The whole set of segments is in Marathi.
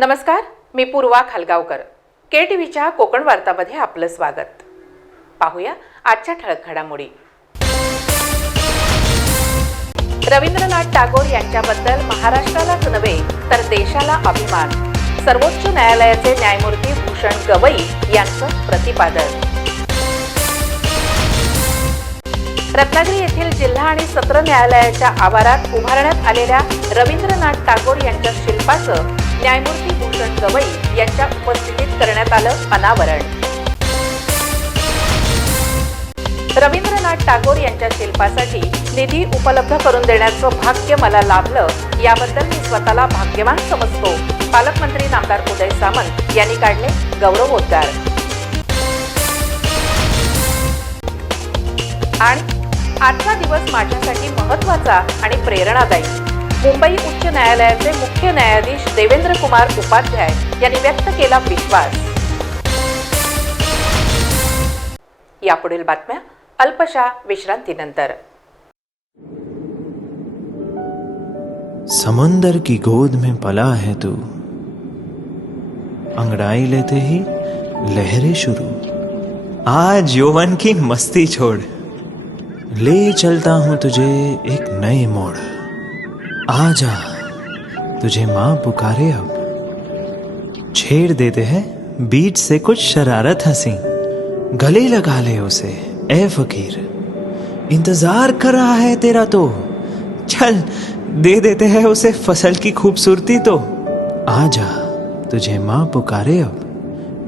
नमस्कार, मी पूर्वा खालगावकर. KTVच्या कोकण वार्तामध्ये आपलं स्वागत. पाहूया आजच्या ठळक घडामोडी. रवींद्रनाथ टागोर यांच्याबद्दल महाराष्ट्रालाच नव्हे तर देशाला अभिमान. सर्वोच्च न्यायालयाचे न्यायमूर्ती भूषण गवई यांचं प्रतिपादन. रत्नागिरी येथील जिल्हा आणि सत्र न्यायालयाच्या आवारात उभारण्यात आलेल्या रवींद्रनाथ टागोर यांच्या शिल्पाचं न्यायमूर्ती भूषण गवई यांच्या उपस्थितीत करण्यात आलं अनावरण. रवींद्रनाथ टागोर यांच्या शिल्पासाठी निधी उपलब्ध करून देण्याचं भाग्य मला लाभलं, याबद्दल मी स्वतःला भाग्यवान समजतो. पालकमंत्री नामदार उदय सामंत यांनी काढले गौरवोद्गार. आणि आजचा दिवस माझ्यासाठी महत्त्वाचा आणि प्रेरणादायी. मुंबई उच्च न्यायालयाचे मुख्य न्यायाधीश देवेंद्र कुमार उपाध्याय यांनी व्यक्त केला विश्वास. यापुढील बातम्या अल्पशा विश्रांतीनंतर. समंदर की गोद में पला है तू, अंगड़ाई लेते ही लहरें शुरू. आज यौवन की मस्ती छोड़, ले चलता हूं तुझे एक नए मोड़. आजा तुझे माँ पुकारे अब, छेड़ देते हैं बीच से कुछ शरारत हंसी. गले लगा ले उसे ए फकीर, इंतजार कर रहा है तेरा तो. चल दे देते हैं उसे फसल की खूबसूरती तो. आजा तुझे माँ पुकारे अब,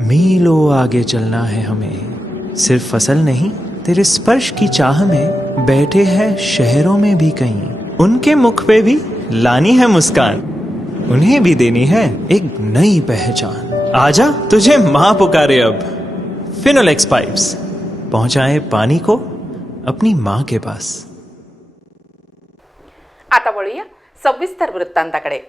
मीलों आगे चलना है हमें. सिर्फ फसल नहीं, तेरे स्पर्श की चाह में बैठे हैं शहरों में भी कहीं. उनके मुख पे भी लानी है मुस्कान, उन्हें भी देनी है एक नई पहचान. आजा तुझे माँ पुकारे अब. फिनोलेक्स पाइप्स पहुंचाए पानी को अपनी माँ के पास. आता वळूया सविस्तर वृत्तांताकडे.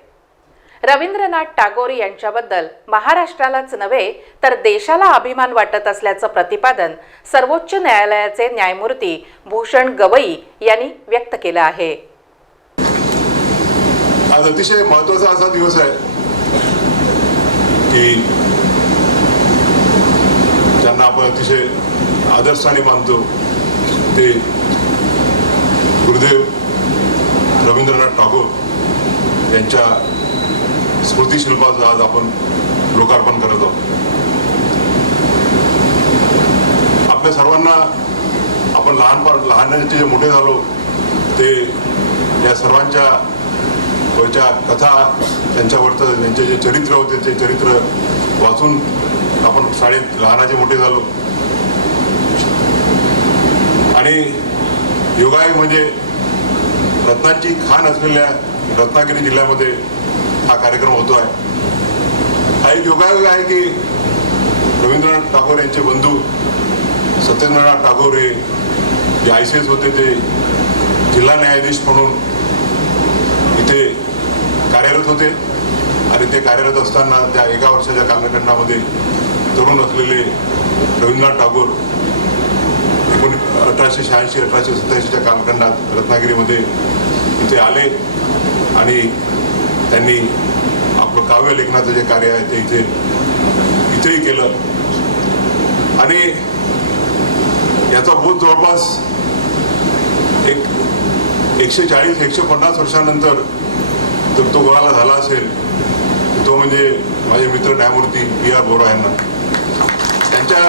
रवींद्रनाथ टागोर यांच्याबद्दल महाराष्ट्रालाच नव्हे तर देशाला अभिमान वाटत असल्याचं प्रतिपादन सर्वोच्च न्यायालयाचे न्यायमूर्ती भूषण गवई यांनी व्यक्त केलं आहे. आज अतिशय महत्त्वाचा असा दिवस आहे की ज्यांना आपण अतिशय आदर्शाने मानतो ते गुरुदेव रवींद्रनाथ टागोर यांच्या स्मृतिशिल्पाचं आज आपण लोकार्पण करत आहोत. आपल्या सर्वांना आपण लहानाचे जे मोठे झालो ते या सर्वांच्या कथा, त्यांच्यावरचं त्यांचे जे चरित्र होते ते चरित्र वाचून आपण शाळेत लहानाचे मोठे झालो. आणि योगायोग म्हणजे रत्नांची खाण असलेल्या रत्नागिरी जिल्ह्यामध्ये हा कार्यक्रम होतो आहे. हा एक योगायोग आहे की रवींद्रनाथ टागोर यांचे बंधू सत्येंद्रनाथ टागोर हे जे ICS होते ते जिल्हा न्यायाधीश म्हणून इथे कार्यरत होते. आणि ते कार्यरत असताना त्या एका वर्षाच्या कालखंडामध्ये तरुण असलेले रवींद्रनाथ टागोर 1886-1887च्या कालखंडात रत्नागिरीमध्ये इथे आले आणि त्यांनी आपलं काव्य लेखनाचं जे कार्य आहे ते इथेही केलं. आणि याचा बोध जवळपास एक 140-150 वर्षानंतर तर तो कोणाला झाला असेल तो म्हणजे माझे मित्र न्यायमूर्ती PR बोरा यांना. त्यांच्या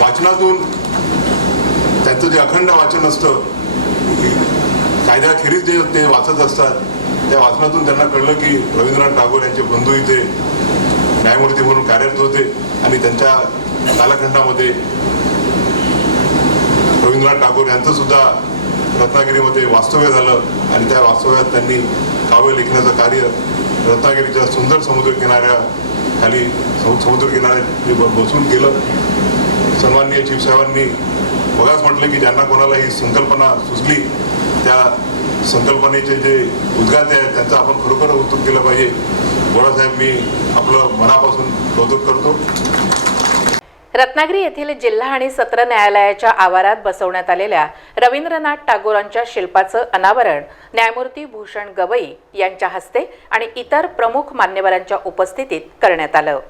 वाचनातून त्यांचं जे अखंड वाचन असतं, कायद्याखेरीज जे ते वाचत असतात, त्या वाचनातून त्यांना कळलं की रवींद्रनाथ टागोर यांचे बंधू इथे न्यायमूर्ती म्हणून कार्यरत होते. आणि त्यांच्या कालखंडामध्ये रवींद्रनाथ टागोर यांचं सुद्धा रत्नागिरीमध्ये वास्तव्य झालं. आणि त्या वास्तव्यात त्यांनी काव्य लेखनाचं कार्य रत्नागिरीच्या सुंदर समुद्रकिनाऱ्याखाली समुद्रकिनाऱ्यात बसून केलं. सन्माननीय चीफ साहेबांनी बघाच म्हटलं की ज्यांना कोणाला ही संकल्पना सुचली त्या संकल्पनेचे जे उद्गाते आहेत त्यांचं आपण खरोखर कौतुक केलं पाहिजे. बोरासाहेब, मी आपलं मनापासून कौतुक करतो. रत्नागिरी येथील जिल्हा आणि सत्र न्यायालयाच्या आवारात बसवण्यात आलेल्या रवींद्रनाथ टागोरांच्या शिल्पाचं अनावरण न्यायमूर्ती भूषण गवई यांच्या हस्ते आणि इतर प्रमुख मान्यवरांच्या उपस्थितीत करण्यात आलं.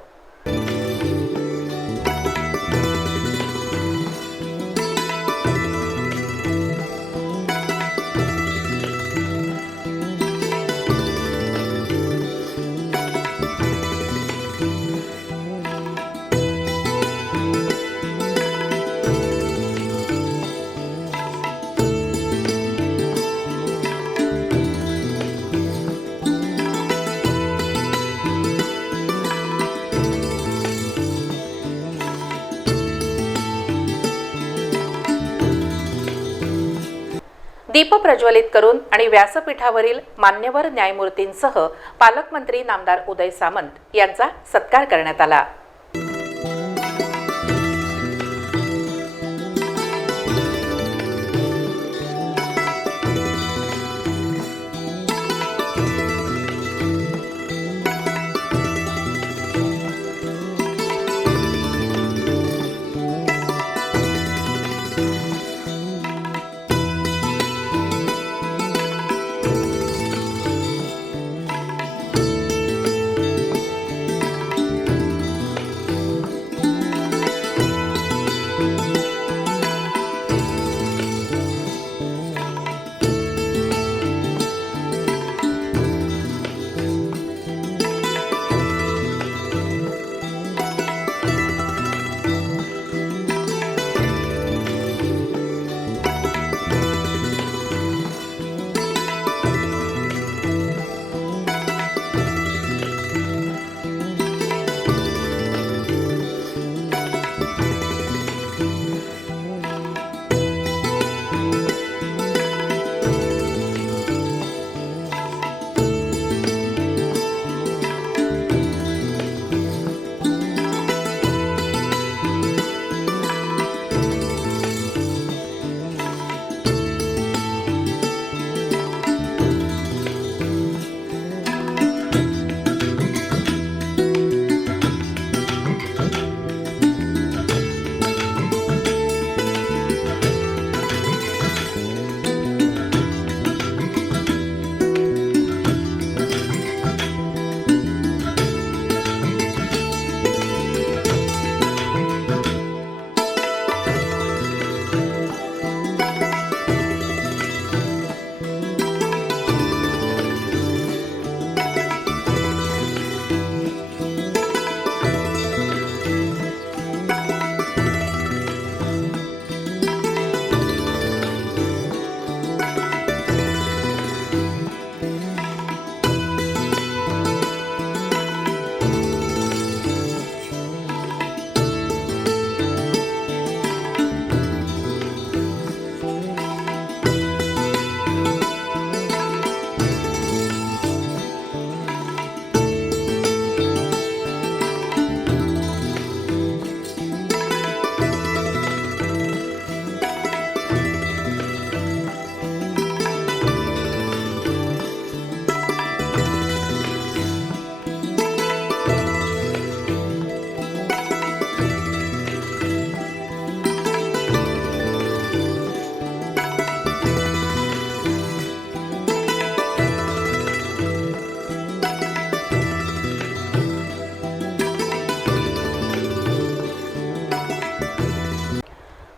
दीप प्रज्वलित करून आणि व्यासपीठावरील मान्यवर न्यायमूर्तींसह पालकमंत्री नामदार उदय सामंत यांचा सत्कार करण्यात आला.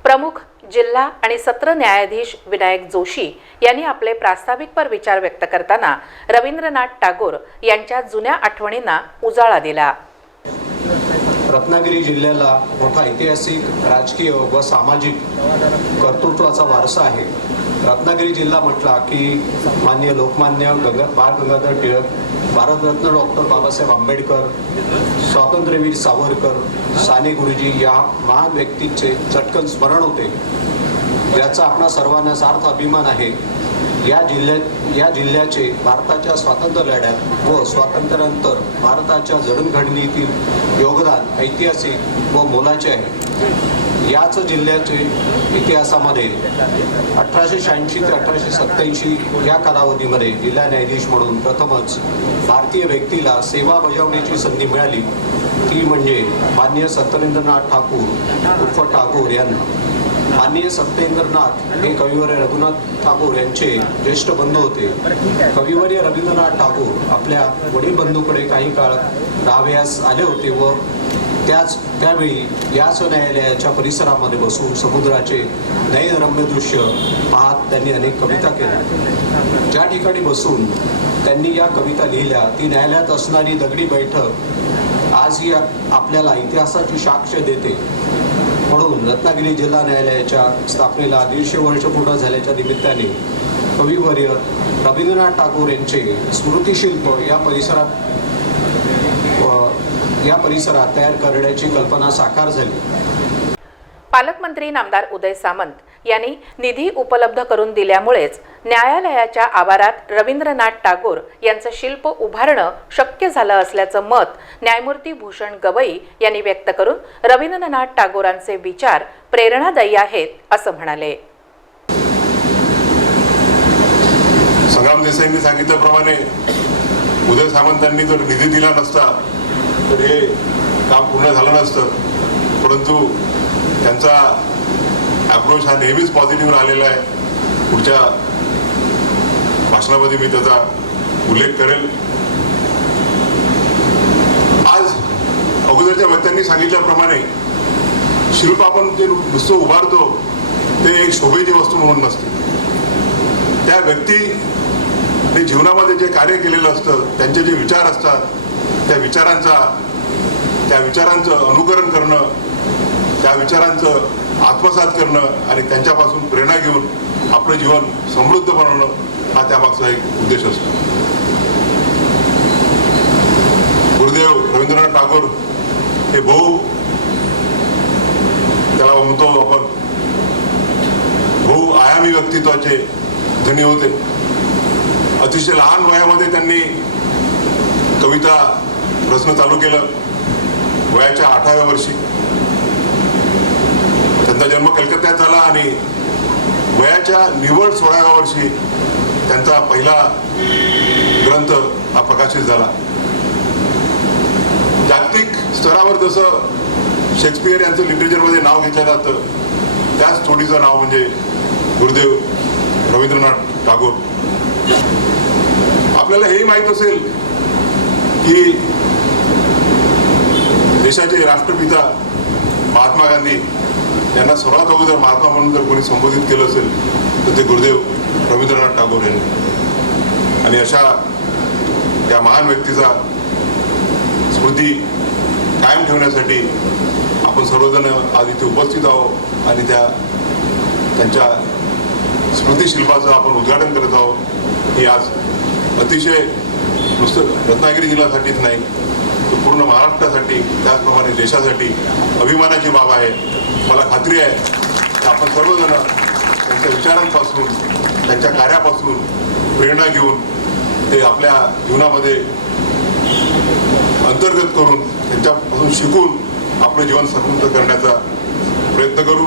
प्रमुख जिल्हा आणि सत्र न्यायाधीश विनायक जोशी यांनी आपले प्रास्ताविकपर विचार व्यक्त करताना रवींद्रनाथ टागोर यांच्या जुन्या आठवणींना उजाळा दिला. रत्नागिरी जिल्ह्याला मोठा ऐतिहासिक, राजकीय व सामाजिक कर्तृत्वाचा वारसा आहे. रत्नागिरी जिल्हा म्हटला की माननीय लोकमान्य बाळ गंगाधर टिळक, भारतरत्न डॉक्टर बाबासाहेब आंबेडकर, स्वातंत्र्यवीर सावरकर, साने गुरुजी या महान व्यक्तींचे चटकन स्मरण होते. याचा आपणा सर्वांना सार्थ अभिमान आहे. या जिल्ह्याचे भारताच्या स्वातंत्र्य लढ्यात व स्वातंत्र्यानंतर भारताच्या जडणघडणीतील योगदान ऐतिहासिक व मोलाचे आहे. याच जिल्ह्याचे इतिहासामध्ये 1886 ते 1887 या कालावधीमध्ये जिल्हा न्यायाधीश म्हणून प्रथमच भारतीय व्यक्तीला सेवा बजावण्याची संधी मिळाली. ती म्हणजे माननीय सत्येंद्रनाथ ठाकूर उर्फ टागोर यांना. माननीय सत्येंद्रनाथ हे कविवर्य रघुनाथ टागोर यांचे ज्येष्ठ बंधू होते. कविवर्य रवींद्रनाथ टागोर आपल्या वडील बंधूकडे काही काळ राहावयास आले होते व त्यावेळी याच न्यायालयाच्या परिसरामध्ये बसून समुद्राचे नयनरम्य दृश्य पाहत त्यांनी अनेक कविता केल्या. ज्या ठिकाणी बसून त्यांनी या कविता लिहिल्या ती न्यायालयात असणारी दगडी बैठक आजही आपल्याला इतिहासाची साक्ष देते. म्हणून रत्नागिरी जिल्हा न्यायालयाच्या स्थापनेला 150 वर्ष पूर्ण झाल्याच्या निमित्ताने कविवर्य रवींद्रनाथ टागोर यांचे स्मृतिशिल्प या परिसरात तयार करण्याची कल्पना साकार झाली. पालकमंत्री नामदार उदय सामंत यांनी निधी उपलब्ध करून दिल्यामुळेच न्यायालयाच्या आवारात रवींद्रनाथ टागोर यांचं शिल्प उभारणं शक्य झालं असल्याचं मत न्यायमूर्ती भूषण गवई यांनी व्यक्त करून रवींद्रनाथ टागोरांचे विचार प्रेरणादायी आहेत असं म्हणाले. संग्राम देसाईंनी सांगितल्याप्रमाणे उदय सामंतांनी जर निधी दिला नसता तर हे काम पूर्ण झालं नसतं. परंतु त्यांचा अप्रोच हा नेहमीच पॉझिटिव्ह राहिलेला आहे. पुढच्या भाषणामध्ये मी त्याचा उल्लेख करेल. आज अगोदरच्या वक्त्यांनी सांगितल्याप्रमाणे शिल्प आपण जे नुसतं उभारतो ते एक शोभेची वस्तू म्हणून नसते. त्या व्यक्तीने जीवनामध्ये जे कार्य केलेलं असतं, त्यांचे जे विचार असतात, त्या विचारांचं अनुकरण करणं, त्या विचारांचं आत्मसात करणं आणि त्यांच्यापासून प्रेरणा घेऊन आपलं जीवन समृद्ध बनवणं हा त्यामागचा एक उद्देश असतो. गुरुदेव रवींद्रनाथ टागोर हे त्याला म्हणतो आपण बहुआयामी व्यक्तित्वाचे धनी होते. अतिशय लहान वयामध्ये त्यांनी कविता रचना चालू केलं. वयाच्या 8व्या वर्षी त्यांचा जन्म कलकत्त्यात झाला आणि वयाच्या निव्वळ 16व्या वर्षी त्यांचा पहिला ग्रंथ हा प्रकाशित झाला. जागतिक स्तरावर जसं शेक्सपियर यांचं लिटरेचरमध्ये नाव घेतलं जातं त्याच जोडीचं नाव म्हणजे गुरुदेव रवींद्रनाथ टागोर. आपल्याला हेही माहीत असेल की देशाचे राष्ट्रपिता महात्मा गांधी यांना सर्वात अगोदर महात्मा म्हणून जर कोणी संबोधित केलं असेल तर ते गुरुदेव रवींद्रनाथ टागोर यांनी. आणि अशा त्या महान व्यक्तीचा स्मृती कायम ठेवण्यासाठी आपण सर्वजण आज इथे उपस्थित आहोत आणि त्यांच्या स्मृतिशिल्पाचं आपण उद्घाटन करत आहोत. ही आज अतिशय नुसतं रत्नागिरी जिल्ह्यासाठीच नाही तर पूर्ण महाराष्ट्रासाठी त्याचप्रमाणे देशासाठी अभिमानाची बाब आहे. मला खात्री आहे की आपण सर्वजण त्यांच्या विचारांपासून त्यांच्या कार्यापासून प्रेरणा घेऊन ते आपल्या जीवनामध्ये अंतर्गत करून त्यांच्यापासून शिकून आपलं जीवन समृद्ध करण्याचा प्रयत्न करू.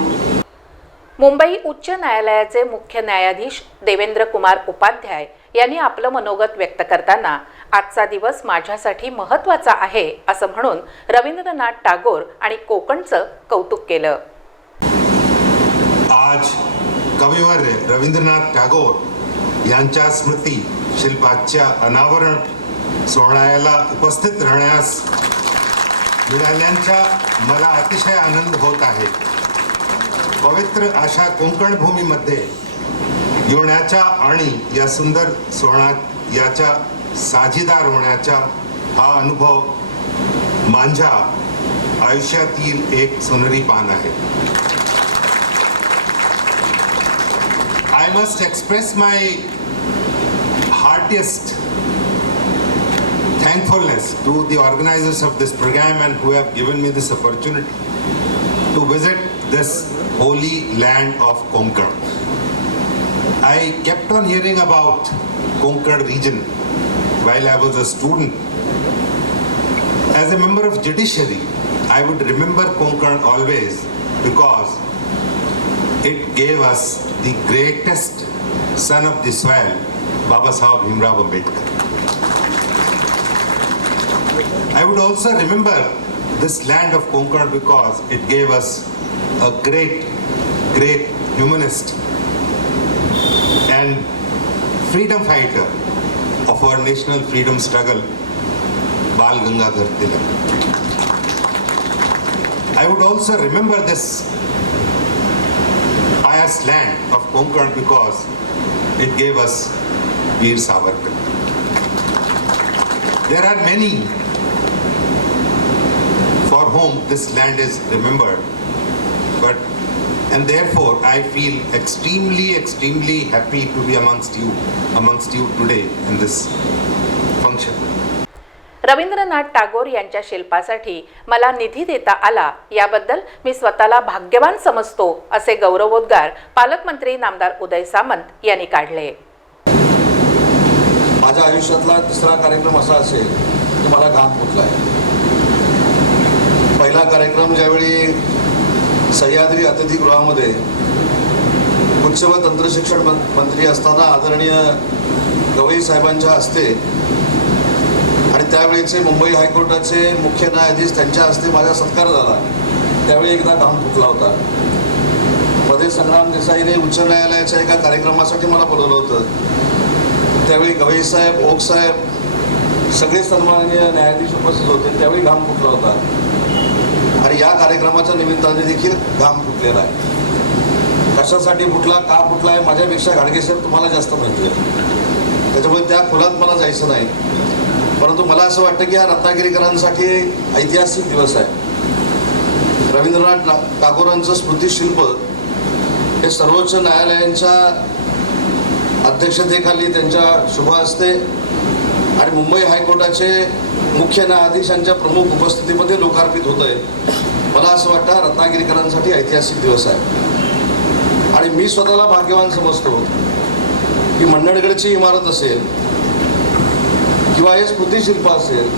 मुंबई उच्च न्यायालयाचे मुख्य न्यायाधीश देवेंद्र कुमार उपाध्याय यांनी आपलं मनोगत व्यक्त करताना आजचा दिवस माझ्यासाठी महत्त्वाचा आहे असं म्हणून रवींद्रनाथ टागोर आणि कोकणचं कौतुक केलं. आज कविवर्य रवींद्रनाथ टागोर यांच्या स्मृती शिल्पाच्या अनावरण सोहळ्याला उपस्थित राहण्यास मिळाल्याचा मला अतिशय आनंद होत आहे. पवित्र अशा कोकण भूमीमध्ये येण्याचा आणि या सुंदर सोहळ्यात याचा साझीदार होण्याचा हा अनुभव माझ्या आयुष्यातील एक सोनेरी पान आहे. I must express my heartiest thankfulness to the organizers of this program and who have given me this opportunity to visit this holy land of Konkan. I kept on hearing about Konkan region while I was a student. As a member of judiciary, I would remember Konkan always because it gave us the greatest son of the soil, Baba Saheb Bhimrao Ambedkar. I would also remember this land of Konkan because it gave us a great, great humanist and freedom fighter of our national freedom struggle, Bal Gangadhar Tilak. I would also remember this pious land of Konkan because it gave us Veer Savarkar. There are many for whom this land is remembered, and therefore I feel extremely, extremely happy to be amongst you today in this function. Rabindranath Tagore यांच्या शिल्पासाठी मला निधी देता आला याबद्दल मी स्वतःला भाग्यवान समजतो असे गौरवोद्गार पालकमंत्री नामदार उदय सामंत यांनी काढले. माझ्या आयुष्यातला तिसरा कार्यक्रम असा असेल की मला घाम फुटलाय. पहिला कार्यक्रम ज्यावेळी सह्याद्री अतिथीगृहामध्ये उच्च व तंत्रशिक्षण मंत्री असताना आदरणीय गवई साहेबांच्या हस्ते आणि त्यावेळीचे मुंबई हायकोर्टाचे मुख्य न्यायाधीश त्यांच्या हस्ते माझा सत्कार झाला, त्यावेळी एकदा घाम फुटला होता. मध्ये संग्राम देसाईने उच्च न्यायालयाच्या एका कार्यक्रमासाठी मला बोलवलं होतं. त्यावेळी गवई साहेब, ओक साहेब सगळे सन्माननीय न्यायाधीश उपस्थित होते, त्यावेळी घाम फुटला होता. आणि या कार्यक्रमाच्या निमित्ताने देखील घाम फुटलेला आहे. कशासाठी फुटला, का फुटला आहे माझ्यापेक्षा घाडगेसाहेब तुम्हाला जास्त माहिती आहे, त्याच्यामुळे त्या खोलात मला जायचं नाही. परंतु मला असं वाटतं की हा रत्नागिरीकरांसाठी ऐतिहासिक दिवस आहे. रवींद्रनाथ टागोरांचं स्मृतिशिल्प हे सर्वोच्च न्यायालयांच्या अध्यक्षतेखाली त्यांच्या शुभ हस्ते आणि मुंबई हायकोर्टाचे मुख्य न्यायाधीशांच्या प्रमुख उपस्थितीमध्ये लोकार्पित होत आहे. मला असं वाटतं हा रत्नागिरीकरांसाठी ऐतिहासिक दिवस आहे. आणि मी स्वतःला भाग्यवान समजतो की मंडणगडची इमारत असेल किंवा हे स्मृतिशिल्प असेल,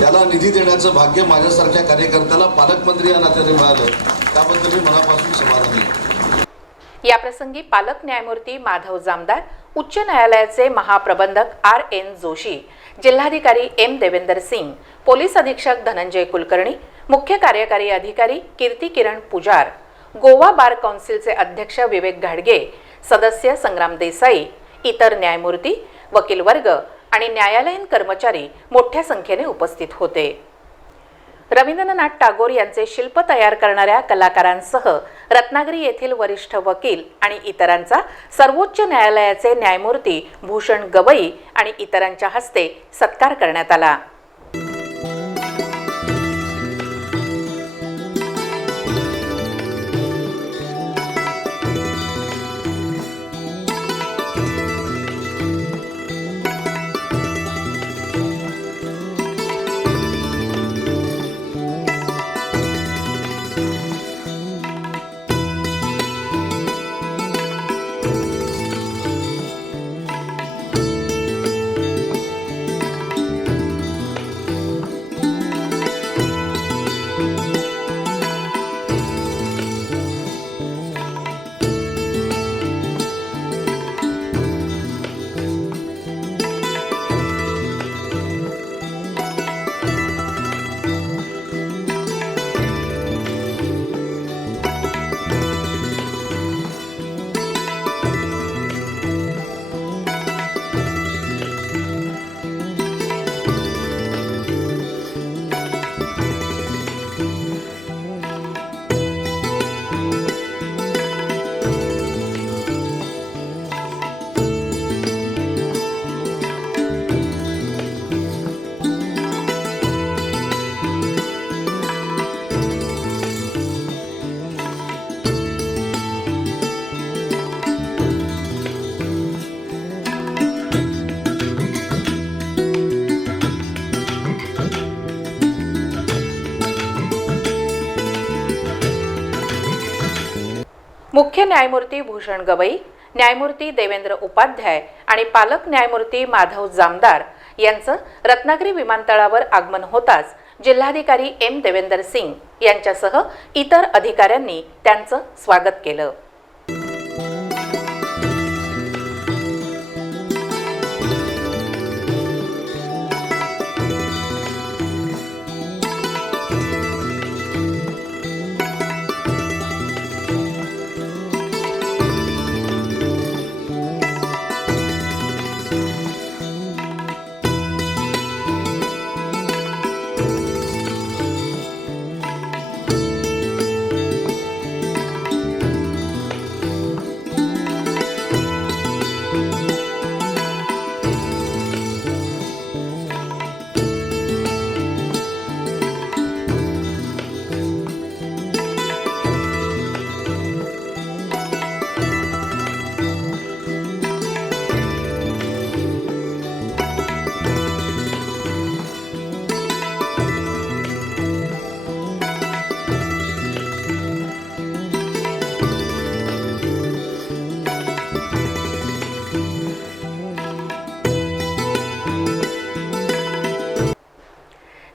त्याला निधी देण्याचं भाग्य माझ्यासारख्या कार्यकर्त्याला पालकमंत्री या नात्याने मिळालं, त्याबद्दल मी मनापासून समाधानी आहे. याप्रसंगी पालक न्यायमूर्ती माधव जामदार, उच्च न्यायालयाचे महाप्रबंधक RN जोशी, जिल्हाधिकारी M देवेंदर सिंग, पोलीस अधीक्षक धनंजय कुलकर्णी, मुख्य कार्यकारी अधिकारी कीर्ती किरण पुजार, गोवा बार काउन्सिलचे अध्यक्ष विवेक घाडगे, सदस्य संग्राम देसाई, इतर न्यायमूर्ती, वकील वर्ग आणि न्यायालयीन कर्मचारी मोठ्या संख्येने उपस्थित होते. रवींद्रनाथ टागोर यांचे शिल्प तयार करणाऱ्या कलाकारांसह रत्नागिरी येथील वरिष्ठ वकील आणि इतरांचा सर्वोच्च न्यायालयाचे न्यायमूर्ती भूषण गवई आणि इतरांच्या हस्ते सत्कार करण्यात आला. मुख्य न्यायमूर्ती भूषण गवई, न्यायमूर्ती देवेंद्र उपाध्याय आणि पालक न्यायमूर्ती माधव जामदार यांचं रत्नागिरी विमानतळावर आगमन होताच जिल्हाधिकारी M देवेंदर सिंग यांच्यासह इतर अधिकाऱ्यांनी त्यांचं स्वागत केलं.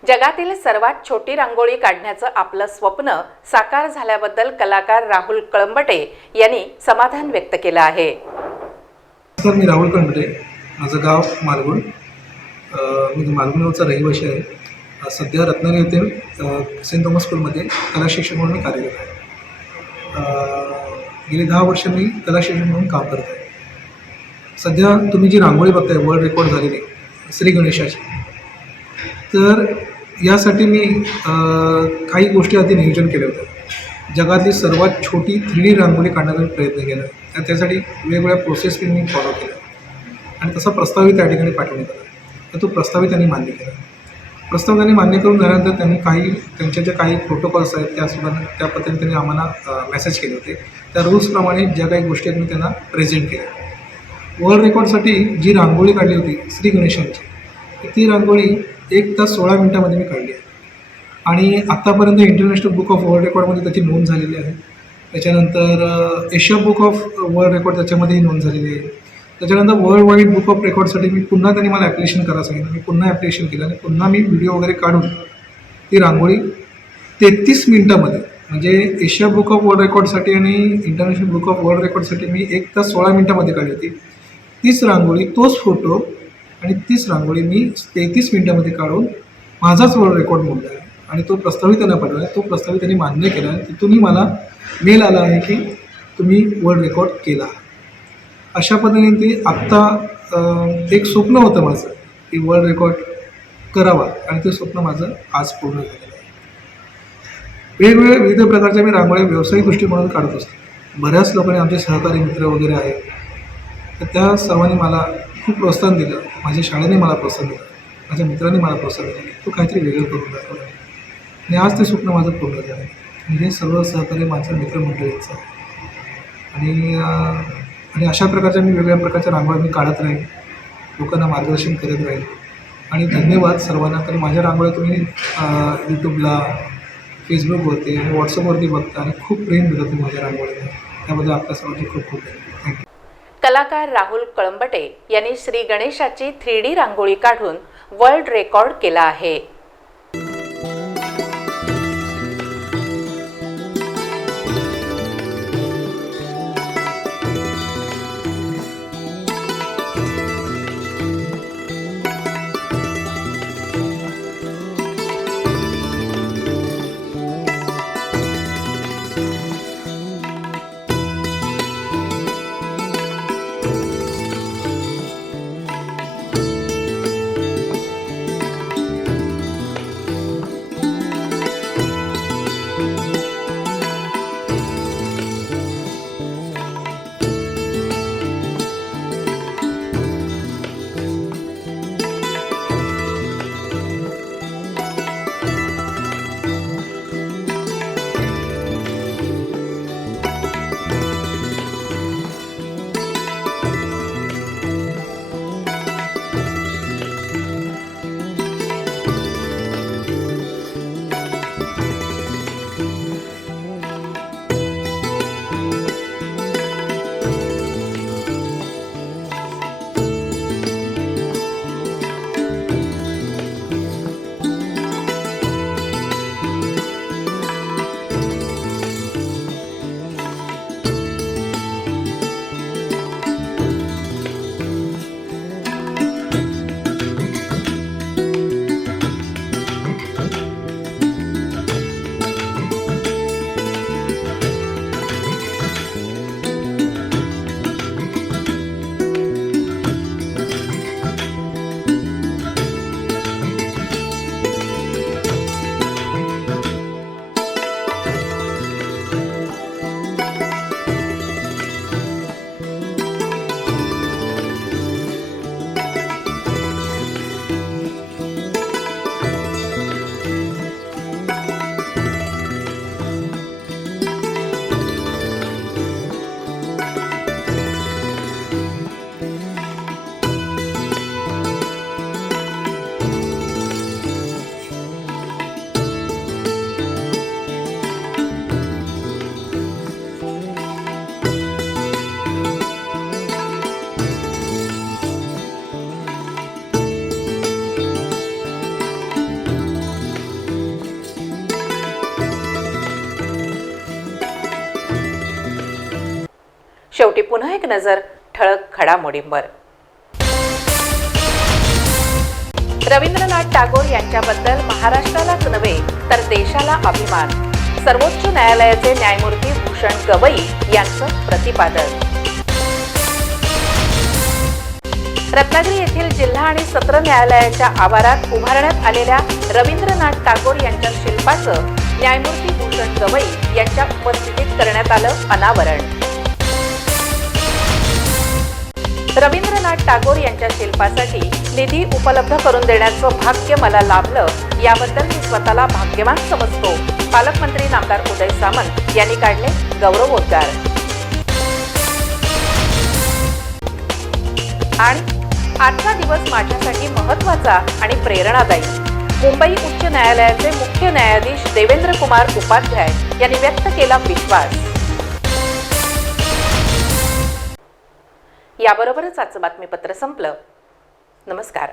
जगातील सर्वात छोटी रांगोळी काढण्याचं आपलं स्वप्न साकार झाल्याबद्दल कलाकार राहुल कळंबटे यांनी समाधान व्यक्त केलं आहे. सर, मी राहुल कळंबटे. माझं गाव मालगुण. मी मालगुणगावचा रहिवासी आहे. सध्या रत्नागिरी येथील सेंट थॉमस स्कूलमध्ये कला शिक्षक म्हणून मी कार्यरत आहे. गेली 10 वर्ष मी कला शिक्षक म्हणून काम करत आहे. सध्या तुम्ही जी रांगोळी बघताय वर्ल्ड रेकॉर्ड झालेली श्री गणेशाची, तर यासाठी मी काही गोष्टी आधी नियोजन केलं होतं. जगातली सर्वात छोटी 3D रांगोळी काढण्याचा मी प्रयत्न केला. त्यासाठी वेगवेगळ्या प्रोसेस मी फॉलो केल्या आणि तसा प्रस्तावही त्या ठिकाणी पाठवण्यात आला. तर तो प्रस्तावही त्यांनी मान्य केला. प्रस्ताव त्यांनी मान्य करून झाल्यानंतर त्यांनी त्यांच्या ज्या काही प्रोटोकॉल्स आहेत त्यासुद्धा त्या पद्धतीने त्यांनी आम्हाला मेसेज केले होते. त्या रूल्सप्रमाणे ज्या काही गोष्टी आहेत मी त्यांना प्रेझेंट केल्या. वर्ल्ड रेकॉर्डसाठी जी रांगोळी काढली होती श्री गणेशांची, ती रांगोळी 1 तास 16 मिनिटामध्ये मी काढली आहे आणि आत्तापर्यंत इंटरनॅशनल बुक ऑफ वर्ल्ड रेकॉर्डमध्ये त्याची नोंद झालेली आहे. त्याच्यानंतर Asia book of world record त्याच्यामध्येही नोंद झालेली आहे. त्याच्यानंतर वर्ल्ड वाईड बुक ऑफ रेकॉर्डसाठी मी पुन्हा त्यांनी मला ॲप्लिकेशन करायला सांगितलं. मी पुन्हा ॲप्लिकेशन केलं आणि पुन्हा मी व्हिडिओ वगैरे काढून ती रांगोळी 33 मिनिटामध्ये, म्हणजे एशिया बुक ऑफ वर्ल्ड रेकॉर्डसाठी आणि इंटरनॅशनल बुक ऑफ वर्ल्ड रेकॉर्डसाठी मी 1 तास 16 मिनिटामध्ये काढली होती. तीच रांगोळी, तोच फोटो आणि तीच रांगोळी मी 33 मिनिटामध्ये काढून माझाच वर्ल्ड रेकॉर्ड मोडला आहे आणि तो प्रस्तावही त्यांना पाठवला आहे. तो प्रस्तावही त्यांनी मान्य केला आहे. तिथूनही मला मेल आला आहे की तुम्ही वर्ल्ड रेकॉर्ड केला. अशा पद्धतीने ते आत्ता एक स्वप्न होतं माझं की वर्ल्ड रेकॉर्ड करावा आणि ते स्वप्न माझं आज पूर्ण झालेलं आहे. वेगवेगळ्या विविध प्रकारच्या मी रांगोळ्या व्यावसायिक दृष्टिकोनातून काढत असतो. बऱ्याच लोकांनी, आमचे सहकारी मित्र वगैरे आहेत, तर त्या सर्वांनी मला खूप प्रोत्साहन दिलं. माझ्या शाळेने मला प्रोत्साहन दिलं, माझ्या मित्रांनी मला प्रोत्साहन दिलं, तो काहीतरी वेगळं करून दाखवलं आणि आज ते स्वप्न माझं पूर्ण झालं आहे. आणि हे सर्व सहकारी माझ्या मित्रमंडळींचं आहे. आणि अशा प्रकारच्या मी वेगवेगळ्या प्रकारच्या रांगोळ्या मी काढत राहील, लोकांना मार्गदर्शन करत राहील. आणि धन्यवाद सर्वांना. तर माझ्या रांगोळ्या तुम्ही यूट्यूबला, फेसबुकवरती आणि व्हॉट्सअपवरती बघता आणि खूप प्रेम देता तुम्ही माझ्या रांगोळीला. त्याबद्दल आपल्या सर्वांचे खूप खूप धन्यवाद. थँक्यू. कलाकार राहुल कळंबटे यांनी श्री गणेशाची 3D रांगोळी काढून वर्ल्ड रेकॉर्ड केला आहे. शेवटी पुन्हा एक नजर ठळक घडामोडींवर. रवींद्रनाथ टागोर यांच्याबद्दल महाराष्ट्रालाच नव्हे तर देशाला अभिमान. सर्वोच्च न्यायालयाचे न्यायमूर्ती भूषण गवई यांचं प्रतिपादन. रत्नागिरी येथील जिल्हा आणि सत्र न्यायालयाच्या आवारात उभारण्यात आलेल्या रवींद्रनाथ टागोर यांच्या शिल्पाचं न्यायमूर्ती भूषण गवई यांच्या उपस्थितीत करण्यात आलं अनावरण. रवींद्रनाथ टागोर यांच्या शिल्पासाठी निधी उपलब्ध करून देण्याचं भाग्य मला लाभलं, याबद्दल मी स्वतःला भाग्यवान समजतो. पालकमंत्री नामदार उदय सामंत यांनी काढले गौरवोद्गार. आणि आजचा दिवस माझ्यासाठी महत्त्वाचा आणि प्रेरणादायी. मुंबई उच्च न्यायालयाचे मुख्य न्यायाधीश देवेंद्र कुमार उपाध्याय यांनी व्यक्त केला विश्वास. याबरोबरच आजचं बातमीपत्र संपलं. नमस्कार.